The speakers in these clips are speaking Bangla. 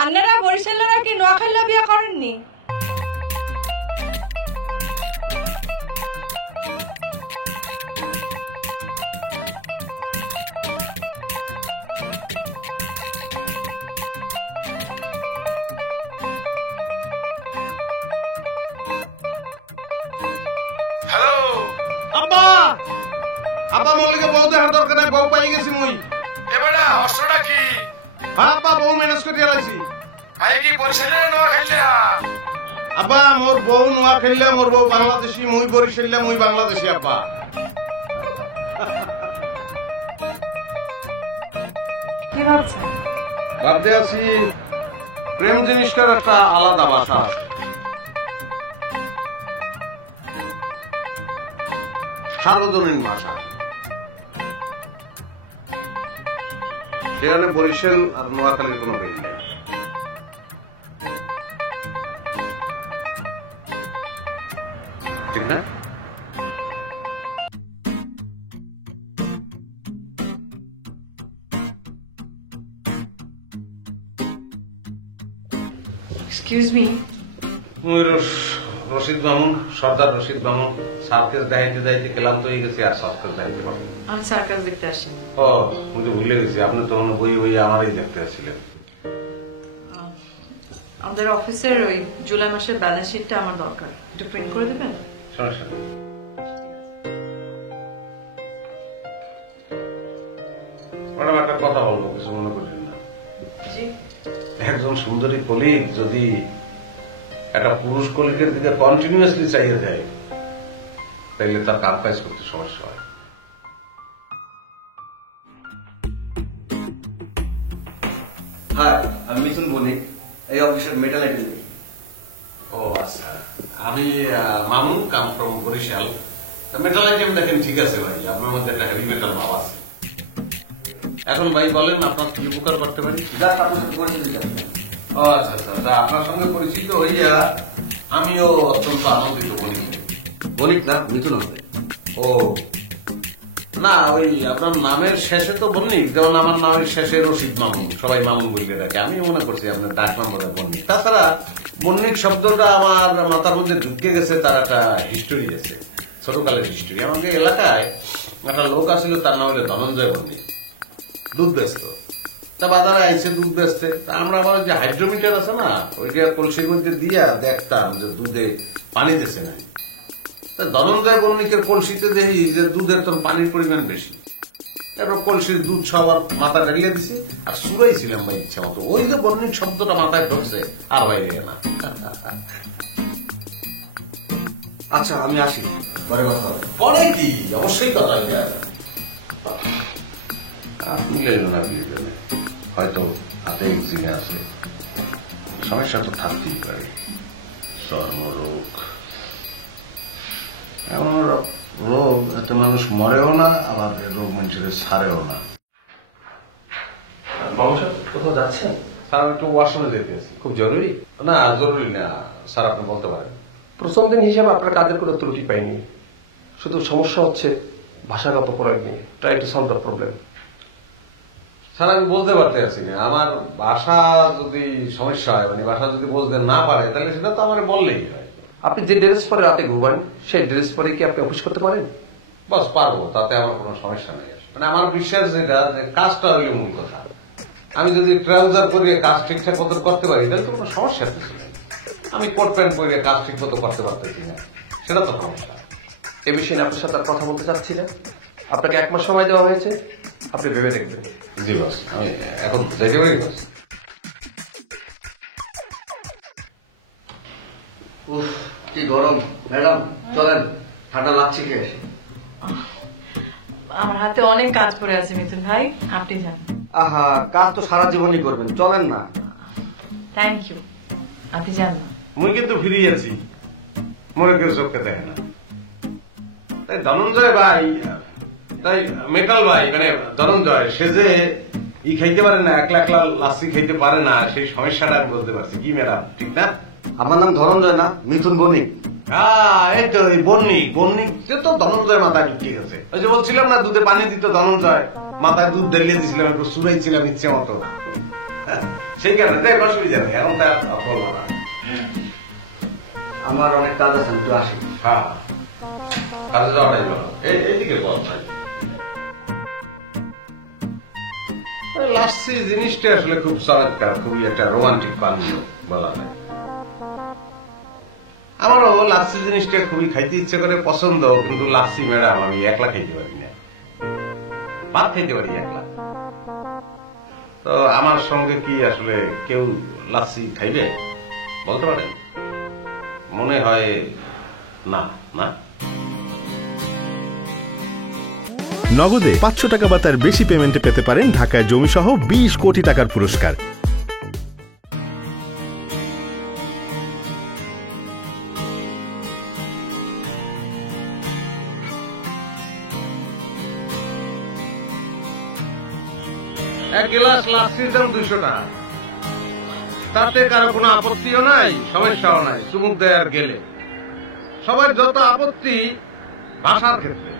আপনারা বরিশালেরা কি নোয়াখালীরা বিয়ে করেননি? হ্যালো আব্বা, আব্বা মল্লিকে বউ দেখার দরকার নাই, বউ পাই গেছি মুই। এবারে অস্ত্রটা কি? আব্বা বউ ম্যানেজ করে লাইছি। ভাই কি বরিশালে নোয়া খাইলে? আব্বা মোর বউ নোয়া খেললে, মোর বউ বাংলাদেশি, মুই বরিশালে, মুই বাংলাদেশি। আব্বা কি ভাবছেন? ভাবতে আছি প্রেম জিনিসটার একটা আলাদা ভাষা আছে, সার্বজনীন ভাষা। সেখানে বরিশাল আর নোয়াখালীর কোনো বেগ নেই। ঠিক না? এক্সকিউজ মি, মুই রশিদ মামুন, সর্দার রশিদ মামুন। সার্কেস দেখাইতে যাইতে ক্লান্ত হয়ে গেছি, আর সার্কেস দেখাইতে পারবো। আমি সার্কাস দেখতে আসি। ও মুই তো ভুলে গেছি, আপনি তখন বই বই আমারই দেখতে আসছিলেন। আমাদের অফিসের ওই জুলাই মাসের ব্যালেন্স শিটটা আমার দরকার, একটু প্রিন্ট করে দেবেন? সমস্যা নেই। ম্যাডাম একটা কথা বলবো, কিছু মনে করছেন না? জি। একজন সুন্দরী কলিগ যদি একটা পুরুষ কলিগের দিকে কন্টিনিউয়াসলি চাইয়ে যায়, তাইলে তার কাজ করতে সমস্যা হয়। হ্যাঁ, আমি মিথুন বণিক, এই অফিসের মেটাল আইটেম। ও আচ্ছা, আমি Mamun, come from Barishal. Metal item দেখেন, ঠিক আছে ভাই, আপনার মধ্যে একটা হেভি মেটাল ভাব আছে। এখন ভাই বলেন আপনার কি উপকার করতে পারি? যাক, আপনার সাথে পরিচিত যান। ও আচ্ছা আচ্ছা, তা আপনার সঙ্গে পরিচিত হইয়া আমিও অত্যন্ত আনন্দিত। বণিক না, মিথুন হবে। ও না, ওই আপনার নামের শেষে তো বন্নিক, যেমন আমার নামের শেষে রশিদ মামুন, সবাই মামুন বলতে ডাকে। আমি মনে করছি আপনার ডাক নম্বরে বন্নিক। তাছাড়া বন্নিক শব্দটা আমার মাথার মধ্যে ঢুকে গেছে, তার একটা হিস্টোরি আছে, ছোটকালের হিস্টোরি। আমাদের এলাকায় একটা লোক আসছিল, তার নাম হলো ধনঞ্জয় বন্নিক, দুধ বেচত। তা বাজারে আইসে দুধ বেচতে, তা আমরা আবার যে হাইড্রোমিটার আছে না, ওইটা কলসির মধ্যে দিয়া দেখতাম যে দুধে পানি দিচ্ছে না। ধনঞ্জয় বণিকের কলসিতে দেখি যে দুধের তোর পানির পরিমাণ বেশি। এরপর কলসির দুধ সবার মাথা ঢালিয়ে দিছি আর সুরাইছিলাম ভাই ইচ্ছা মতো। ওই যে বণিক শব্দটা মাথায় ঢুকছে, আর বাইরে না। আচ্ছা, আমি আসি, পরে কথা হবে। পরে কি, অবশ্যই কথা হয়ে যায়। মিলাইল না বিয়ে, হয়তো হাতে একদিনে আছে, সমস্যা তো থাকতেই পারে। চর্মরোগ এমন রোগ, এতে মানুষ মরেও না, আবার রোগ মানুষের ছাড়েও না। কোথাও যাচ্ছেন? স্যার একটু ওয়াশরুমে যেতে আছি। খুব জরুরি? না জরুরি না স্যার, আপনি বলতে পারেন। প্রথম দিন হিসেবে আপনার কাজের কোনো ত্রুটি পাইনি, শুধু সমস্যা হচ্ছে ভাষাগত প্রয়োগ নিয়ে। Try to solve the problem. Sir আমি বলতে পারতে আছি না, আমার ভাষা যদি সমস্যা হয়, মানে ভাষা যদি বলতে না পারে, তাহলে সেটা তো আমার বললেই হয়। আপনি যে ড্রেস পরে রাতে ঘুমান, সেই ড্রেস পরে কি আপনি অফিস করতে পারেন? বাস পারবো, তাতে আমার কোনো সমস্যা নেই। মানে আমার বিশ্বাস যেটা, যে কাজটা হইলে মূল কথা। আমি যদি ট্রাউজার পরিয়ে কাজ ঠিকঠাক মতো করতে পারি, তাহলে তো কোনো সমস্যা কিছু নেই। আমি কোট প্যান্ট পরিয়ে কাজ ঠিক মতো করতে পারতেছি না, সেটা তো সমস্যা। এ বিষয়ে আপনার সাথে আর কথা বলতে চাচ্ছি না। আপনাকে 1 মাস সময় দেওয়া হয়েছে, আপনি ভেবে দেখবেন। জি বস, আমি এখন যাইতে পারি বস? উফ, কি গরম। ম্যাডাম চলেন, ঠান্ডা লাগছে খেয়ে। আমার হাতে অনেক কাজ পড়ে আছে মিথুন ভাই, আপনি যান। আহা, কাজ তো সারা জীবনই করবেন, চলেন না। থ্যাংক ইউ, আপনি যান না। মুই কিন্তু ফিরে আছি, মনে করে চোখকে দেখে না। তাই ধনঞ্জয় ভাই, তাই মেটাল ভাই, মানে ধনঞ্জয়, সে যে খাইতে পারে না, একলা একলা লাসি খাইতে পারে না, সেই সমস্যাটা আমি বলতে পারছি। কি ম্যাডাম, ঠিক না? আমার নাম ধনঞ্জয় না, মিথুন বণিক। এই তো বণিক, বণিক যে তো ধনঞ্জয় মাথায় ঢুকে গেছে। ওই যে বলছিলাম না, দুধে পানি দিত ধনঞ্জয়, মাথায় দুধ ঢেলিয়ে দিছিলাম, একটু সুরাইছিলাম ইচ্ছে মতো। সেই কারণে দেখ অসুবিধা নেই, এখন তার বলবো না। আমার অনেক কাজ আছে, একটু আসি। হ্যাঁ, কাজে যাওয়াটাই ভালো। এইদিকে বল ভাই। লাচ্ছি জিনিসটা আসলে খুব চমৎকার, খুবই একটা রোমান্টিক পানীয় বলা যায়। আমারও লাচ্ছি জিনিসটা খুবই খাইতে ইচ্ছে করে, পছন্দ, কিন্তু লাচ্ছি ম্যাডাম আমি একলা খাইতে পারি না, ভাত খাইতে পারি একলা। তো আমার সঙ্গে কি আসলে কেউ লাচ্ছি খাইবে বলতে পারেন? মনে হয় না। না, নগদে 500 টাকা বা তার বেশি পেমেন্টে পেতে পারেন ঢাকায় জমিসহ 20 কোটি টাকার পুরস্কার। এক গ্লাস লাচ্ছির দাম 200 টাকা, তাতে কারো কোনো আপত্তিও নাই, সমস্যাও নাই, চুমুক দেয় আর গেলে। সবার যত আপত্তি ভাষার ক্ষেত্রে।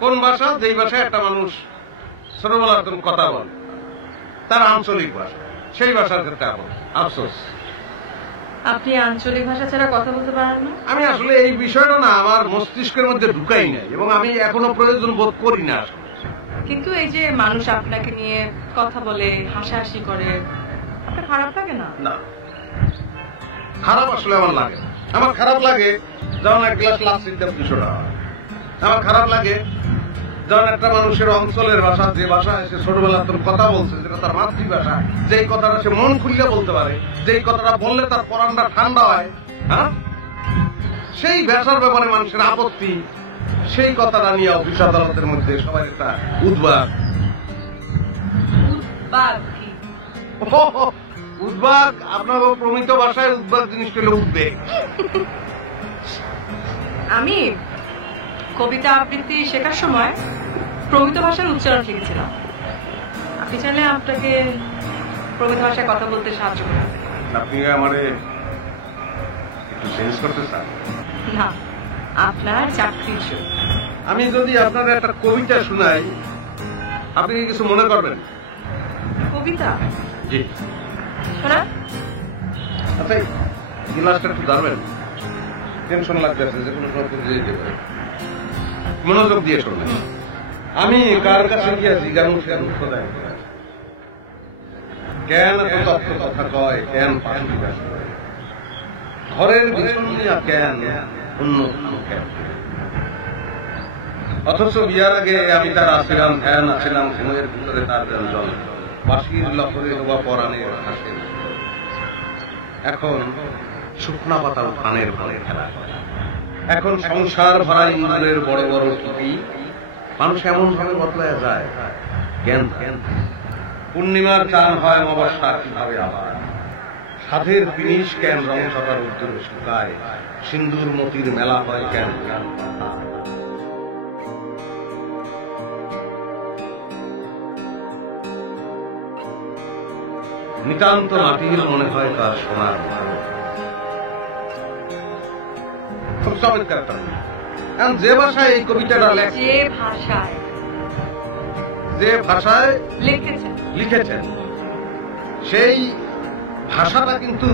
কোন ভাষা? যেই ভাষায় একটা মানুষ ছোটবেলার কথা বলে, তার আঞ্চলিক ভাষা, সেই ভাষার ক্ষেত্রে আফসোস। আপনি আঞ্চলিক ভাষা ছাড়া কথা বলতে পারেন না? আমি আসলে এই বিষয়টা না আমার মস্তিষ্কের মধ্যে ঢুকাই নাই, এবং আমি এখনো প্রয়োজন বোধ করি না আসলে। কিন্তু এই যে মানুষ আপনাকে নিয়ে কথা বলে, হাসাহাসি করে, আপনার খারাপ লাগে না? না, খারাপ আসলে আমার লাগে না। আমার খারাপ লাগে যেমন এক গ্লাস লাচ্ছির দাম 200 টাকা। আমার খারাপ লাগে যেমন একটা মানুষের অঞ্চলের ভাষা, যে ভাষা সে ছোটবেলার তোর কথা বলছে, যেটা তার মাতৃভাষা, যেই কথাটা সে মন খুলিয়ে বলতে পারে, যেই কথাটা বললে তার পরানটা ঠান্ডা হয়, হ্যাঁ, সেই ভাষার ব্যাপারে মানুষের আপত্তি, সেই কথাটা নিয়ে অফিস আদালতের মধ্যে সবাই একটা উদ্বাগ। উদ্বাগ কি? উদ্বাগ আপনার প্রমিত ভাষায় উদ্বাগ জিনিসটা হলো উদ্বেগ। আমি কবিতা আবৃত্তি শেখার সময় প্রমিত ভাষার উচ্চারণ শিখেছিলাম। আপনি চাইলে আপনাকে প্রমিত ভাষায় কথা বলতে সাহায্য করেন। আপনি আমারে একটু চেঞ্জ করতে চান? না, আপনার চাকরির জন্য। আমি যদি আপনার একটা কবিতা শোনাই, আপনি কি কিছু মনে করবেন? কবিতা? জি। শোনা? আচ্ছা, গিলাসটা একটু ধরবেন, টেনশন লাগতেছে, যে কোনো সময় পড়ে যেতে পারে। মনোযোগ দিয়ে শোনেন। আমি কার কাছে গিয়েছি গান শেয়ার খোদায়, কেন এত তথ্য কথা কয়, কেন পাখি ভাষা কয়, ঘরের ভীষণ নিয়া কেন অন্য কেন, অথচ বিয়ার আগে আমি তার আসিলাম, ধ্যান আসিলাম, ঘুমের ভিতরে তার ব্যঞ্জন, বাঁশির লহরে হবা পরাণের হাসে। এখন শুকনা পাতার পানের ভালে খেলা করে, এখন সংসার ভরা ইন্দ্রের বড় বড় টুপি, মানুষ এমন ভাবে বদলায় যায়, জ্ঞান জ্ঞান। পূর্ণিমার চান হয় অমাবস্যা কিভাবে আবার, সাধের বিনিশ কেন রং সকার উত্তরে শুকায়, সিন্দুর মতির মেলা হয় কেন জ্ঞান। নিতান্ত মাটির মনে হয় তার সোনার, খুব চমৎকার একটা। এখন যে ভাষায় এই কবিতাটা যে ভাষায় লিখেছেন, সেই ভাষাটা কিন্তু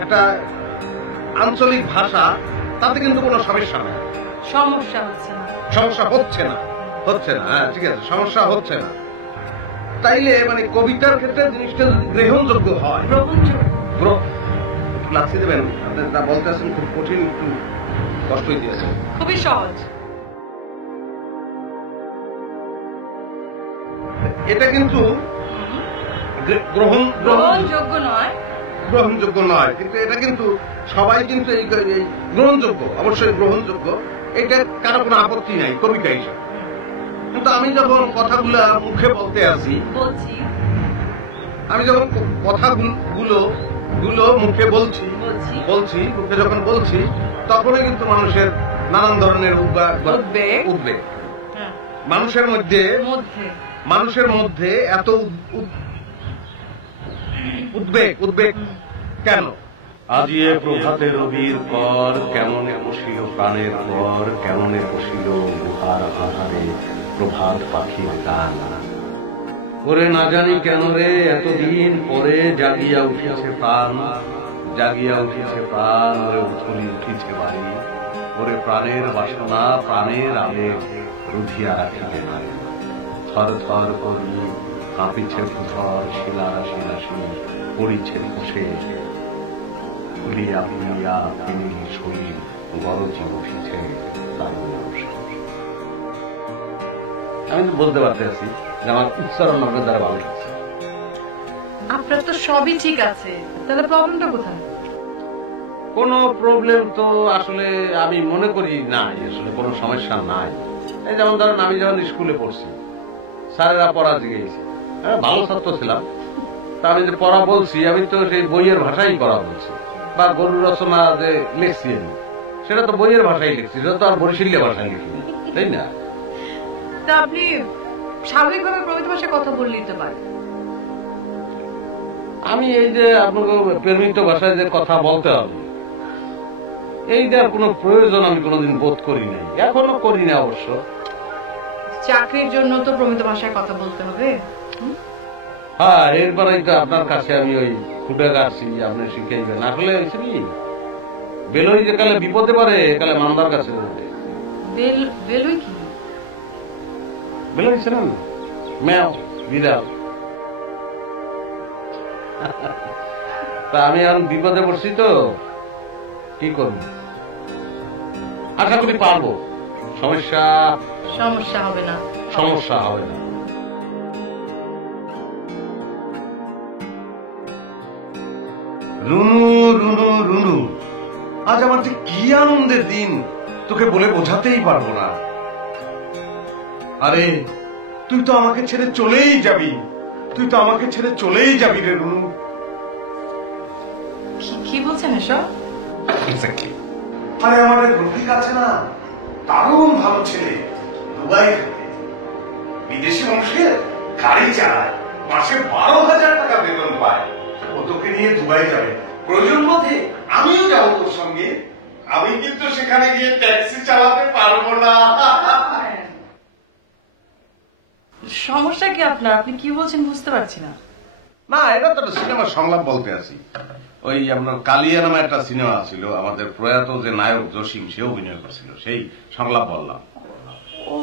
একটা আঞ্চলিক ভাষা, তাতে কিন্তু কোনো সমস্যা নেই, সমস্যা হচ্ছে না, হ্যাঁ ঠিক আছে, সমস্যা হচ্ছে না। তাইলে মানে কবিতার ক্ষেত্রে জিনিসটা যদি গ্রহণযোগ্য হয়, লাচ্ছি দেবেন, আপনি যা বলতে আছেন খুব কঠিন, একটু কষ্টই দিয়েছেন। খুবই সহজ। এটা কিন্তু গ্রহণযোগ্য নয়, কিন্তু এটা কিন্তু সবাই কিন্তু এই গ্রহণযোগ্য, অবশ্যই গ্রহণযোগ্য, এটা কারো কোনো আপত্তি নাই কবিতা হিসাবে। কিন্তু আমি যখন কথাগুলা মুখে বলতে আসি, আমি যখন কথাগুলো মুখে বলছি, মুখে যখন বলছি, তখনই কিন্তু মানুষের নানান ধরনের উদ্বেগ, মানুষের মধ্যে এত উদ্বেগ কেন? আজিয়ে প্রভাতে রবির পর, কেমনে বসিল প্রাণের পর, কেমনে বসিল গুহার আধারে প্রভাত পাখির গান। ওরে না জানি কেন রে এতদিন পরে জাগিয়া উঠিছে প্রাণ, জাগিয়া উঠিছে প্রাণ, ওরে উথলি উঠিছে বাড়ি, ওরে প্রাণের বাসনা প্রাণের আবেগ রুধিয়া রাখিবে না। থর থর করি কাঁপিছে ভূধর, শিলা রাশি রাশি পড়িছে খসে, ফুলিয়া ফুলিয়া ফেনিল শরীর গরজি উঠিছে দারুণ অবসর। আমি তো বলতে পারতেছি যে আমার উচ্চারণ আপনার দ্বারা ভালো লাগছে। আপনার তো সবই ঠিক আছে, তাহলে প্রবলেমটা কোথায়? কোনো প্রবলেম তো আসলে আমি মনে করি নাই, আসলে কোনো সমস্যা নাই। এই যেমন ধরেন আমি যখন স্কুলে পড়ছি, স্যারেরা পড়া জিগেছে, ভালো ছাত্র ছিলাম, তা আমি যে পড়া বলছি আমি তো সেই বইয়ের ভাষাই পড়া বলছি, বা গরু রচনা যে লিখছি আমি সেটা তো বইয়ের ভাষাই লিখছি, সেটা তো আর বরিশালীয় ভাষায় লিখিনি, তাই না? তা আপনি স্বাভাবিকভাবে প্রমিত ভাষায় কথা বললেই তো পারেন। আমি এই যে আপনাকে প্রেমিত ভাষায় যে কথা বলতে হবে এইটার কোনো প্রয়োজন আমি কোনোদিন বোধ করি নাই, এখনো করি না অবশ্য। চাকরির জন্য তো প্রমিত ভাষায় কথা বলতে হবে। হ্যাঁ, এরপরেই তো আপনার কাছে আমি ওই খুঁটে গাছি আপনি শিখাইবেন। আসলে হয়েছে কি, বেলুই যে কালে বিপদে পারে কালে মামলার কাছে বেলুই কি? বেলুই ছিলেন ম্যাও বিড়াল। তা আমি এখন বিপদে পড়ছি তো কি করবো, আশা করি পারবো, সমস্যা হবে না। সমস্যা হবে না। রুনু রুনু রুনু, আজ আমার যে কি আনন্দের দিন তোকে বলে বোঝাতেই পারবো না। আরে তুই তো আমাকে ছেড়ে চলেই যাবি, তুই তো আমাকে ছেড়ে চলেই যাবি রে রুনু। কি বলছেন এসব? আরে আমাদের রফিক আছে না, দারুণ ভালো ছেলে, দুবাই থাকে, বিদেশি বংশের, গাড়ি চালায়, মাসে 12,000 টাকা বেতন পায়। ও তোকে নিয়ে দুবাই যাবে, প্রয়োজন বোধে আমিও যাবো তোর সঙ্গে। আমি কিন্তু সেখানে গিয়ে ট্যাক্সি চালাতে পারবো না। সমস্যা কি আপনার? আপনি কি বলছেন বুঝতে পারছি না। না, এটা তো সিনেমার সংলাপ বলতে আছি। ওই আপনার কালিয়া নামে একটা সিনেমা ছিল, আমাদের প্রয়াত যে নায়ক জসিম সে অভিনয় করছিল, সেই সংলাপ বললাম। ও,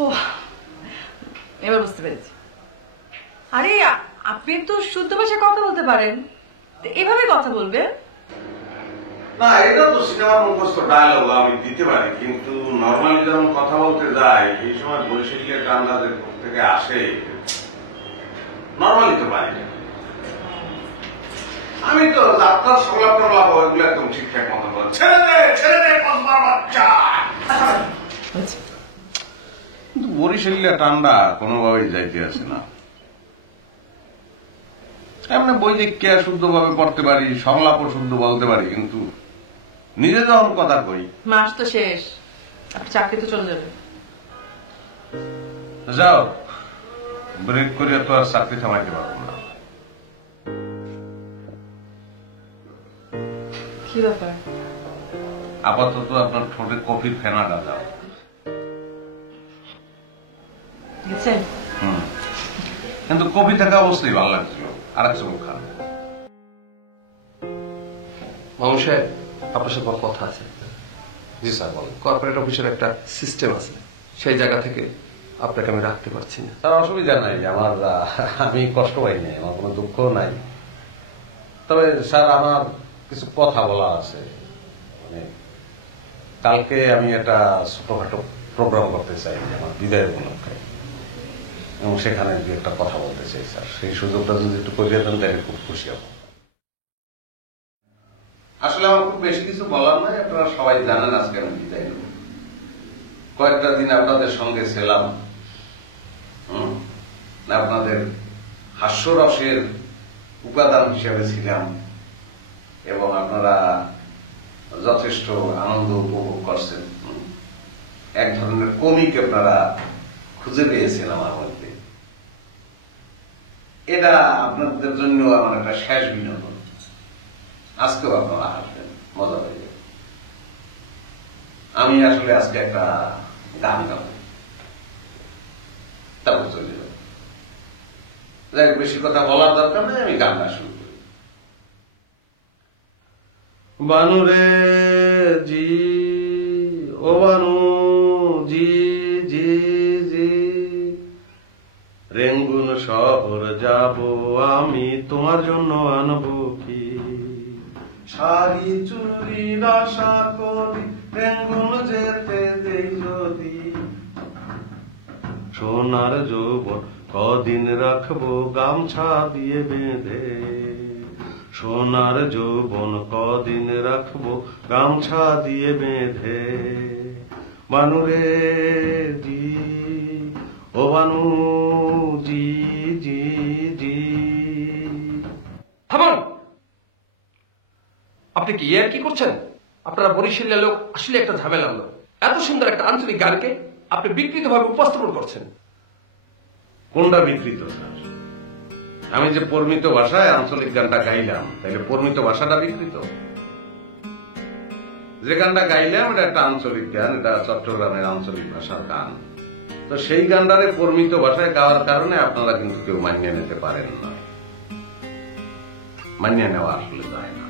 এবার বুঝতে পেরেছি। আরে আপনি তো শুদ্ধ ভাষায় কথা বলতে পারেন, এভাবে কথা বলবেন না? এটা তো সিনেমার মুখস্থ ডায়লগ আমি দিতে পারি, কিন্তু নর্মালি যখন কথা বলতে যাই এই সময় বরিশালের টান্ডাদের থেকে আসে, নর্মালি তো পারি না। আমি তো যাত্রার সংলাপ টংলাপ ওইগুলো একদম ঠিকঠাক মতো বল, ছেড়ে দে কসবার বাচ্চা। কিন্তু বরিশালের টান্ডা কোনোভাবেই যাইতে আসে না। এমনি বই দেখে শুদ্ধভাবে পড়তে পারি, সংলাপও শুদ্ধ বলতে পারি, কিন্তু নিজে যখন কথা কই। মাস তো শেষ, আপনি চাকরি তো চলে যাবে। যাও, ব্রেক করিয়া তো আর চাকরি থামাইতে পারবো না। কি ব্যাপার? আপাতত আপনার ঠোঁটে কফির ফেনাটা দাও। বুঝছেন? কিন্তু কফি থাকা অবস্থায় ভালো লাগছিল, আর এক চমক খান। মামু সাহেব, আপনার সাথে আমার কথা আছে। জি স্যার বলেন। কর্পোরেট অফিসের একটা সিস্টেম আছে, সেই জায়গা থেকে আপনাকে আমি রাখতে পারছি না। স্যার অসুবিধা নাই, আমি কষ্ট পাই নাই, আমার কোনো দুঃখ নাই। তবে স্যার আমার কিছু কথা বলা আছে। মানে কালকে আমি একটা ছোটখাটো প্রোগ্রাম করতে চাই আমার বিদায়ের উপলক্ষে, এবং সেখানে একটা কথা বলতে চাই স্যার। সেই সুযোগটা যদি একটু করিয়ে দেন তাহলে খুব খুশি হব। আসলে আমার খুব বেশি কিছু বলার নাই, আপনারা সবাই জানেন আজকে আমি বিদায় নেব। কয়েকটা দিন আপনাদের সঙ্গে ছিলাম, আপনাদের হাস্যরসের উপাদান হিসেবে ছিলাম, এবং আপনারা যথেষ্ট আনন্দ উপভোগ করছেন। এক ধরনের কমিক আপনারা খুঁজে পেয়েছেন আমার মধ্যে। এটা আপনাদের জন্য আমার একটা শেষ বিনোদন। আজকেও আপনারা হাসবেন, মজা পাইবেন। আমি আসলে আজকে একটা গান গাবো, তারপর চলে যাব। যাক, বেশি কথা বলার দরকার নেই, আমি গানটা শুরু করি। বানুরে জি, ও বানু জি জি জি, রেঙ্গুন শহর যাব আমি, তোমার জন্য আনবো কি শাড়ি চুরি আশা করি, রেঙ্গুন যেতে দেই যদি, সোনার যৌবন কদিন রাখবো গামছা দিয়ে বেঁধে, সোনার যৌবন কদিন রাখবো গামছা দিয়ে বেঁধে, বানুরে জি, ও বানু জি জি জি। থামান! আপনি কি আর কি করছেন? আপনারা বরিশালের লোক আসলে একটা ঝামেলা লোক। এত সুন্দর একটা আঞ্চলিক গানকে আপনি বিকৃতভাবে উপস্থাপন করছেন। কোনটা বিকৃত স্যার? আমি যে পরিমিত ভাষায় আঞ্চলিক গানটা গাইলাম, তাইলে পরিমিত ভাষাটা বিকৃত? যে গানটা গাইলাম এটা একটা আঞ্চলিক গান, এটা চট্টগ্রামের আঞ্চলিক ভাষার গান। তো সেই গানটারে পরিমিত ভাষায় গাওয়ার কারণে আপনারা কিন্তু কেউ মানিয়ে নিতে পারেন না। মানিয়ে নেওয়া আসলে যায় না।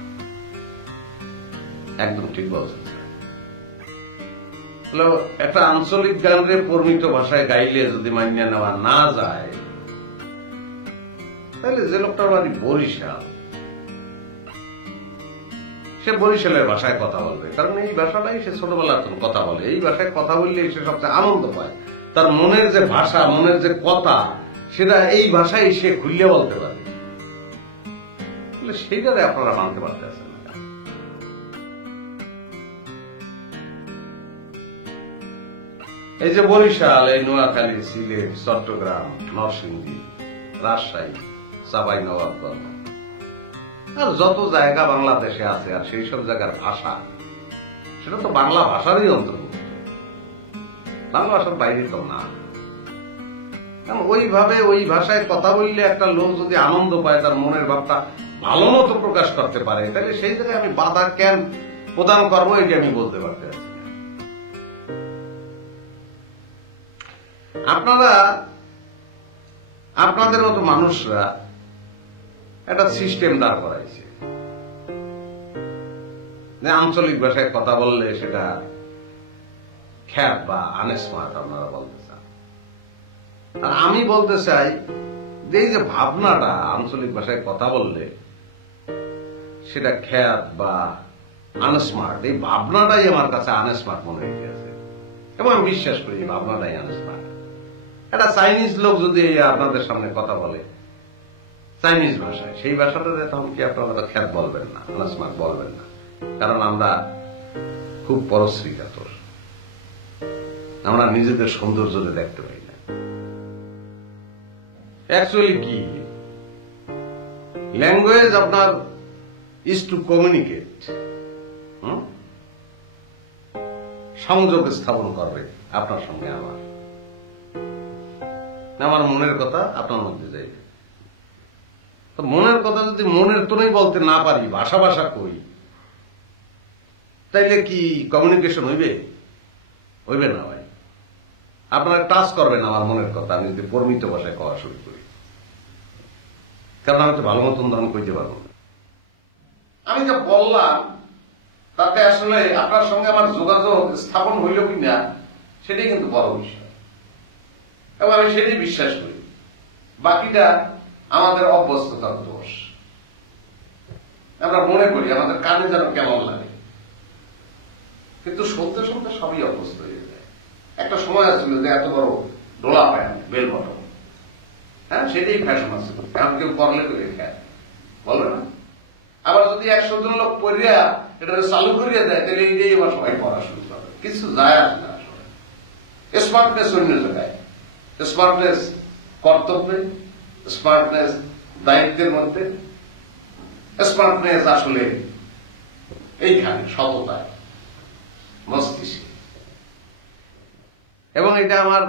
একদম ঠিক বলছেন। একটা আঞ্চলিক গানের পরিমিত ভাষায় গাইলে যদি মানিয়ে নেওয়া না যায়, তাহলে যে লোকটার বাড়ি বরিশাল, সে বরিশালের ভাষায় কথা বলবে, কারণ এই ভাষাটাই সে ছোটবেলার কথা বলে। এই ভাষায় কথা বললে সে সবচেয়ে আনন্দ পায়। তার মনের যে ভাষা, মনের যে কথা, সেটা এই ভাষায় সে খুললে বলতে পারে। সেইটারে আপনারা মানতে পারতেছেন না। এই যে বরিশাল, এই নোয়াখালী, সিলেট, চট্টগ্রাম, নরসিংদী, রাজশাহী, চাঁপাইনবাবগঞ্জ আর যত জায়গা বাংলাদেশে আছে, আর সেই সব জায়গার ভাষা, সেটা তো বাংলা ভাষারই অন্তর্ভুক্ত, বাংলা ভাষার বাইরে তো না। কারণ ওইভাবে ওই ভাষায় কথা বললে একটা লোক যদি আনন্দ পায়, তার মনের ভাবটা ভালো মতো প্রকাশ করতে পারে, তাহলে সেই জায়গায় আমি বাধা কেন প্রদান করবো, এটা আমি বলতে পারতে পারছি। আপনারা, আপনাদের মতো মানুষরা একটা সিস্টেম দাঁড় করাইছে যে আঞ্চলিক ভাষায় কথা বললে সেটা খ্যাত বা আনস্মার্ট আপনারা বলতে চান। আর আমি বলতে চাই যে এই যে ভাবনাটা আঞ্চলিক ভাষায় কথা বললে সেটা খ্যাত বা আনস্মার্ট, এই ভাবনাটাই আমার কাছে আনস্মার্ট মনে হয়ে গেছে, এবং আমি বিশ্বাস করি এই ভাবনাটাই আনস্মার্ট। একটা চাইনিজ লোক যদি আপনাদের সামনে কথা বলে চাইনিজ ভাষায়, সেই ভাষাটাতে তখন কি আপনারা খ্যাত বলবেন না, আনস্মার্ট বলবেন না? কারণ আমরা খুব পরশ্রী কাতর, আমরা নিজেদের সৌন্দর্য দেখতে পাই না। অ্যাকচুয়ালি কি ল্যাঙ্গুয়েজ আপনার ইজ টু কমিউনিকেট, সংযোগ স্থাপন করবে আপনার সঙ্গে আমার, আমার মনের কথা আপনার মধ্যে যাইবে। তো মনের কথা যদি মনের তোনেই বলতে না পারি, ভাষা ভাষা কই, তাইলে কি কমিউনিকেশন হইবে? হইবে না ভাই। আপনারা টাচ করবেন আমার মনের কথা আমি যদি পরিমিত ভাষায় কওয়া শুরু করি, কারণ আমি তো ভালো মতন ধরন কইতে পারবো না। আমি যা বললাম তাতে আসলে আপনার সঙ্গে আমার যোগাযোগ স্থাপন হইল কিনা সেটাই কিন্তু বড় বিষয়, এবং আমি সেটাই বিশ্বাস করি। বাকিটা আমাদের অভ্যস্ততার দোষ। আমরা মনে করি আমাদের কানে যেন কেমন লাগে, কিন্তু শুনতে শুনতে সবই অভ্যস্ত হয়ে যায়। একটা সময় আছিল যে এত বড় ডোলা প্যান্ট, বেল বটম, হ্যাঁ, সেটাই ফ্যাশন আছিল। এখন কেউ করলে করে খায়, বলবে না? আবার যদি 100 জন লোক পড়িয়া এটা চালু করিয়া দেয়, তাহলে এইটাই আবার সবাই পড়া শুরু করবে। কিছু যায় আসে না আসলে। স্মার্টনেস অন্য জায়গায়, স্মার্টনেস কর্তব্যে, স্মার্টনেস দায়িত্বের মধ্যে, স্মার্টনেস আসলে এইখানে সততায়, মস্তিষ্কে। এবং এটা আমার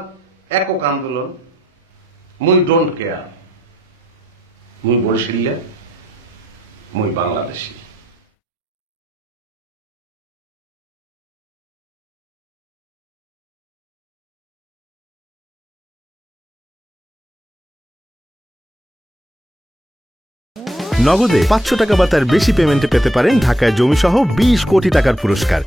একক আন্দোলন। মুই ডোন্ট কেয়ার, মুই বরিশালিয়া, মুই বাংলাদেশী। নগদে 500 টাকা বা তার বেশি পেমেন্টে পেতে পারেন ঢাকায় জমি সহ 20 কোটি টাকার পুরস্কার।